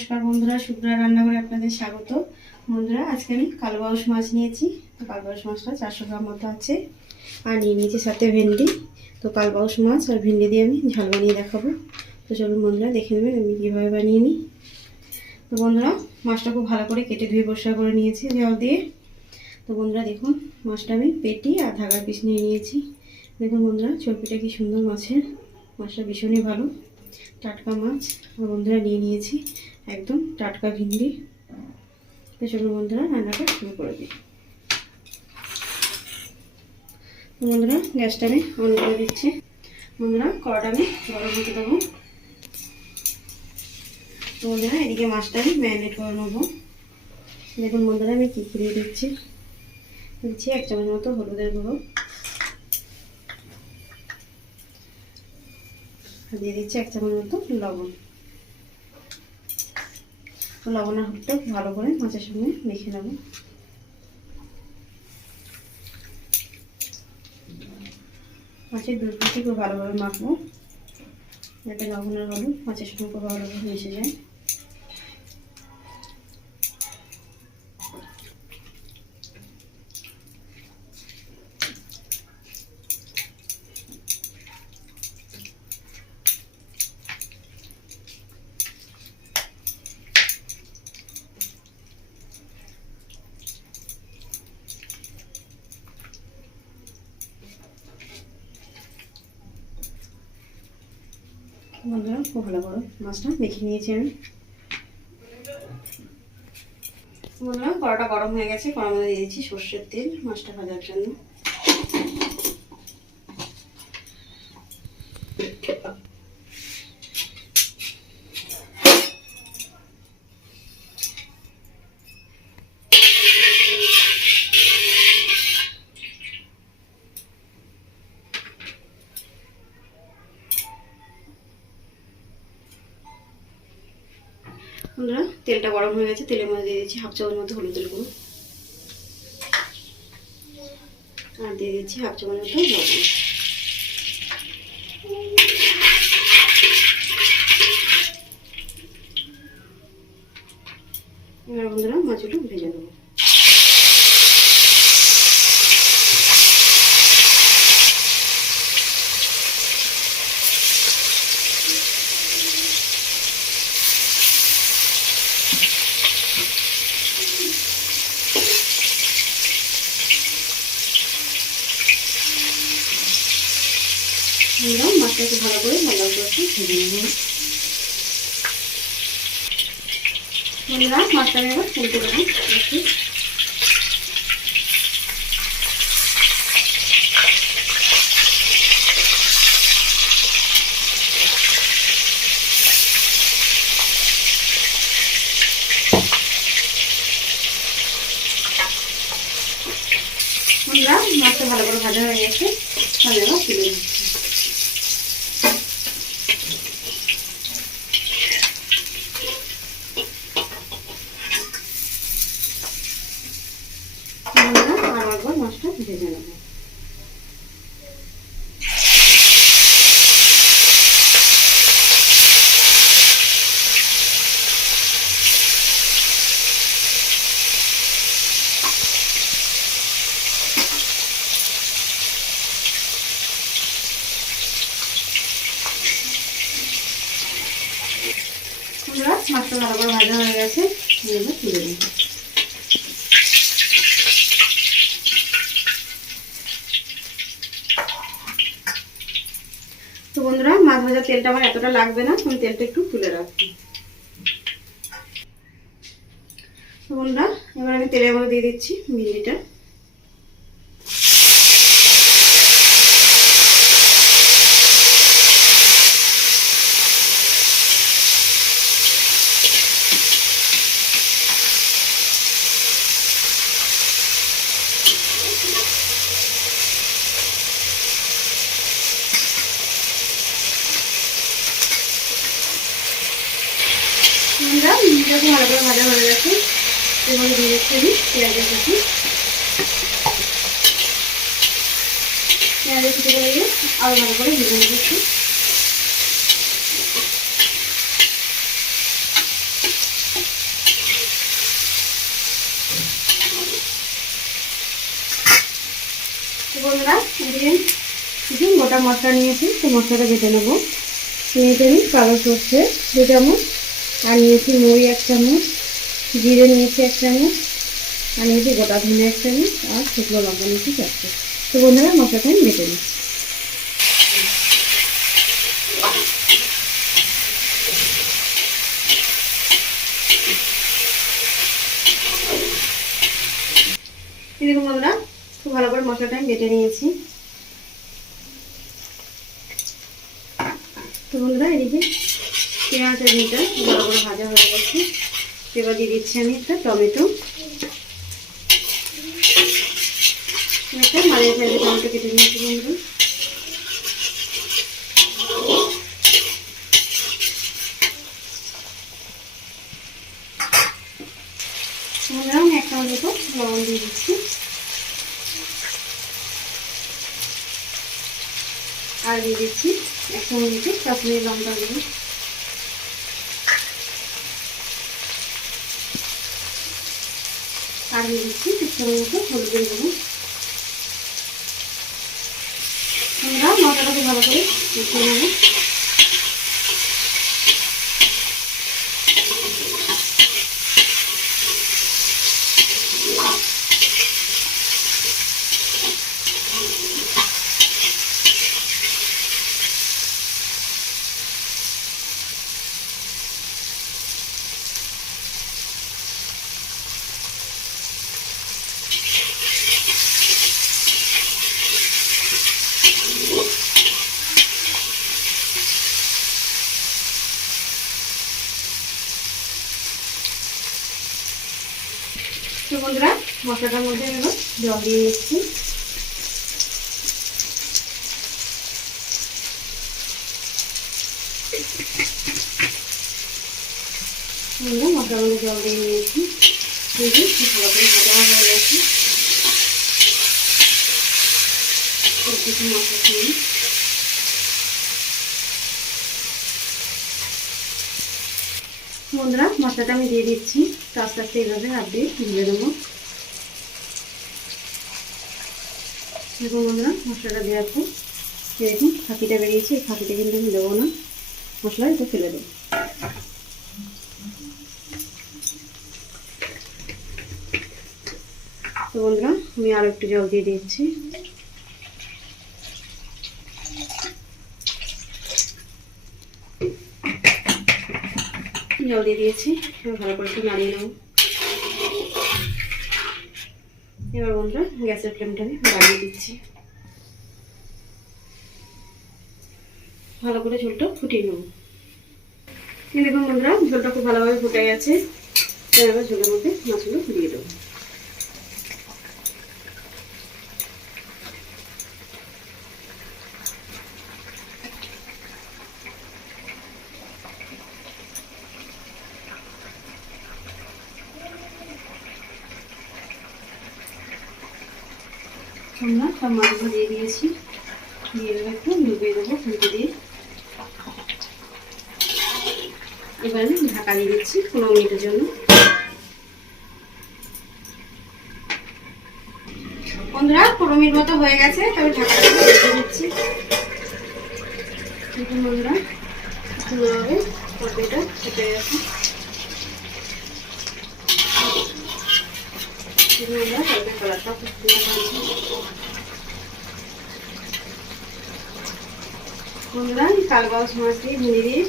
নমস্কার বন্ধুরা, শুক্রা রান্নাঘরে আপনাদের স্বাগত। বন্ধুরা, আজকে আমি কালবাউস মাছ নিয়েছি। তো কালবাউস মাছটা 400 গ্রাম মতো আছে, আর নিয়ে নিয়েছি সাথে ভেন্ডি। তো কালবাউস মাছ আর ভেন্ডি দিয়ে আমি ঝাল বানিয়ে দেখাবো। তো চলুন বন্ধুরা, দেখে নেবেন আমি কীভাবে বানিয়ে নিই। তো বন্ধুরা, মাছটা খুব ভালো করে কেটে ধুয়ে পরিষ্কার করে নিয়েছি জল দিয়ে। তো বন্ধুরা দেখুন, মাছটা আমি পেটি আর ধাগার পিস নিয়ে নিয়েছি। দেখুন বন্ধুরা, চর্পিটা কি সুন্দর মাছের। মাছটা ভীষণই ভালো, টাটকা মাছ। আর বন্ধুরা নিয়ে নিয়েছি একদম টাটকা ভিন্ডি। তো চলুন বন্ধুরা, রান্নাটা শুরু করে দিই। তো বন্ধুরা, গ্যাসটা আমি অন করে দিচ্ছি। বন্ধুরা, কড়াটা আমি গরম হতে দেবো। তো বন্ধুরা, এদিকে মাছটা আমি ম্যারিনেট করে নেবো। দেখুন বন্ধুরা, আমি কী দিয়ে দিচ্ছি। 1 চামচ মতো হলুদের গুঁড়ো, দিয়ে দিচ্ছি 1 চামচ মতো লবণ। লবণ আর হলুদটা ভালো করে মাছের সঙ্গে মেখে নেব। মাছের দুধ খুব ভালোভাবে মাখবো, যাতে লবণ আর হলুদ মাছের সঙ্গে খুব ভালোভাবে মিশে যায়। বন্ধুরা, খুব ভালো করে মাছটা মেখে নিয়েছি আমি। বন্ধুরা, কড়াটা গরম হয়ে গেছে, কড়ার মধ্যে দিয়ে দিচ্ছি সর্ষের তেল মাছটা ভাজার জন্য। বন্ধুরা, তেলটা গরম হয়ে গেছে, তেলের মধ্যে দিয়ে দিচ্ছি 1/2 চামচ মতো হলুদের গুঁড়ো, আর দিয়ে দিচ্ছি 1/2 চামচ মতো লবণ। এবার বন্ধুরা, মাছগুলো ভেজে নেবো। মাছটা একটু ভালো করে লাল লাল করে ভেজে নেব। বন্ধুরা, মাছটা আমি এবার তুলতে দেবো। বন্ধুরা, মাছটা ভালো করে ভাজা হয়ে গেছে, তাহলে এবার তুলে দিচ্ছি। আর একবার মাছটা ভেজে নেব। মাছটা ভালো করে ভাজা হয়ে গেছে, এবার তুলে দিই। তো বন্ধুরা, মাছ ভাজার তেলটা আমার এতটা লাগবে না, আমি তেলটা একটু তুলে রাখছি। তো বন্ধুরা, এবার আমি তেলের মধ্যে দিয়ে দিচ্ছি ভেন্ডিটা। ভিন্ডিটা খুব ভালো করে ভাজা হয়ে গেছে, এবং দিয়ে দিচ্ছি আমি পেঁয়াজের কুচি। পেঁয়াজের কুচি করে দিয়ে আরও ভালো করে ভেজে নিচ্ছি। বন্ধুরা এদিকে কিছু গোটা মশলা নিয়েছি, তো মশলাটা বেটে নেবো। নিয়েছি আমি কালো সর্ষে 2 চামচ, আর নিয়েছি মুড়ি 1 চামচ, জিরে নিয়েছি 1 চামচ, আর নিয়েছি গোটা ধনে 1 চামচ, আর শুকনো লঙ্কা নিয়েছি 4টে। তো বন্ধুরা মশলাটা আমি বেটে নিচ্ছি। দেখুন বন্ধুরা খুব ভালো করে মশলাটা আমি বেটে নিয়েছি। তো বন্ধুরা এদিকে পেঁয়াজ আর ডিমটা ভালো করে ভাজা হয়ে গেছে। এবার দিয়ে দিচ্ছি আমি একটা টমেটো, একটা মাঝারি সাইজের টমেটো কেটে নিয়েছি বন্ধুরা। বন্ধুরা আমি 1 চামচ মতো লবণ দিয়ে দিচ্ছি, আর দিয়ে দিচ্ছি 1 চামচ মতো কাশ্মীরি লঙ্কা গুঁড়ো, আর দিয়ে দিচ্ছি 1 চামচ মতো হলুদের গুঁড়ো। আমরা মশলাটাকে ভালো করে মিশিয়ে নেব। তো বন্ধুরা মশলাটার মধ্যে এবার জল দিয়ে দিচ্ছি। মশলার মধ্যে জল দিয়ে নিয়েছি, ভালো করে ভাজা হয়ে গেছে। কিছু মশলা দিয়ে বন্ধুরা মশলাটা আমি দিয়ে দিচ্ছি, তো আস্তে আস্তে এইভাবে হাত দিয়ে ধুয়ে দেবো। দেখুন বন্ধুরা মশলাটা দেওয়ার পর এরকম ফাঁকিটা বেরিয়েছে, এই ফাঁকিটা কিন্তু আমি দেবো না, মশলা এটা ফেলে দেবো। তো বন্ধুরা আমি আরও একটু জল দিয়ে দিচ্ছি। জল দিয়ে দিয়েছি, এবার ভালো করে একটু নাড়িয়ে নেব। এবার বন্ধুরা গ্যাসের ফ্লেমটা আমি বাড়িয়ে দিচ্ছি, ভালো করে ঝোলটা ফুটিয়ে নেব। দেখুন বন্ধুরা ঝোলটা খুব ভালোভাবে ফুটে গেছে, এবার ঝোলের মধ্যে মাছগুলো দিয়ে দেবো। আমরা সব মাছগুলো দিয়ে দিয়েছি, দিয়ে একটু ডুবিয়ে দেবো ফুলকে দিয়ে। এবার আমি ঢাকা দিয়ে দিচ্ছি 15 মিনিটের জন্য। বন্ধুরা 15 মিনিট মতো হয়ে গেছে, তবে ঢাকাটা দিয়ে দিচ্ছি। দেখুন বন্ধুরা সুন্দরভাবে তরকারিটা ফুটে গেছে। বন্ধুরা তরকারির কালারটা খুব সুন্দর হয়েছে। বন্ধুরা কালবাউস মাছ দিয়ে ভেঙে দিয়ে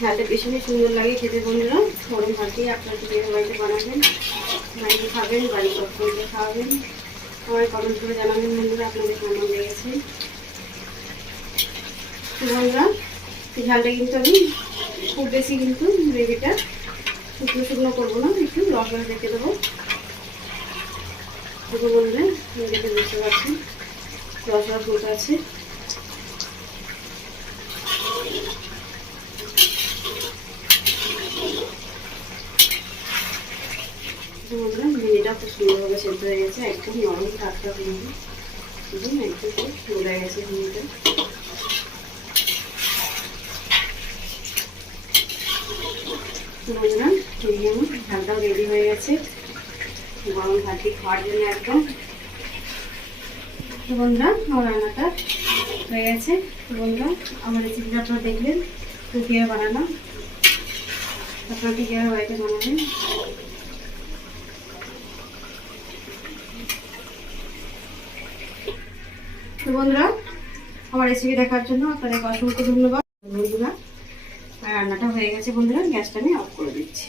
ঝালটা ভীষণই সুন্দর লাগে খেতে। বন্ধুরা গরম ভাত দিয়ে আপনারা যদি বাড়িতে বানাবেন, বাড়িতে খাবেন, বাড়ির সকলকে খাওয়াবেন। সবাই কমেন্ট করে জানাবেন বন্ধুরা আপনাদের কেমন লেগেছে। তো বন্ধুরা ঝালটা কিন্তু আমি খুব বেশি কিন্তু গ্রেভিটা শুকনো শুকনো করবো না, একটু রস রস রেখে দেবো। দেখুন বন্ধুরা দেখে বুঝতে পারছেন রস রস মতো আছে। বন্ধুরা ভেন্ডিটা খুব সুন্দরভাবে সেদ্ধ হয়ে গেছে, একদম নরম টাটকা ভেন্ডি, একদম গলে গেছে ভেন্ডিটা। বন্ধুরা ভেন্ডি আমার ঝালটাও রেডি হয়ে গেছে গরম ভাত দিয়ে খাওয়ার জন্য একদম। তো বন্ধুরা আমার রান্নাটা হয়ে গেছে। তো বন্ধুরা আমার রেসিপিটা আপনারা দেখলেন, তো কীভাবে বানানো, আপনাকে কীভাবে বাড়িতে বানাবেন। তো বন্ধুরা আমার রেসিপি দেখার জন্য আপনাদের অসংখ্য ধন্যবাদ। বন্ধুরা আর রান্নাটা হয়ে গেছে বন্ধুরা, গ্যাসটা আমি অফ করে দিচ্ছি।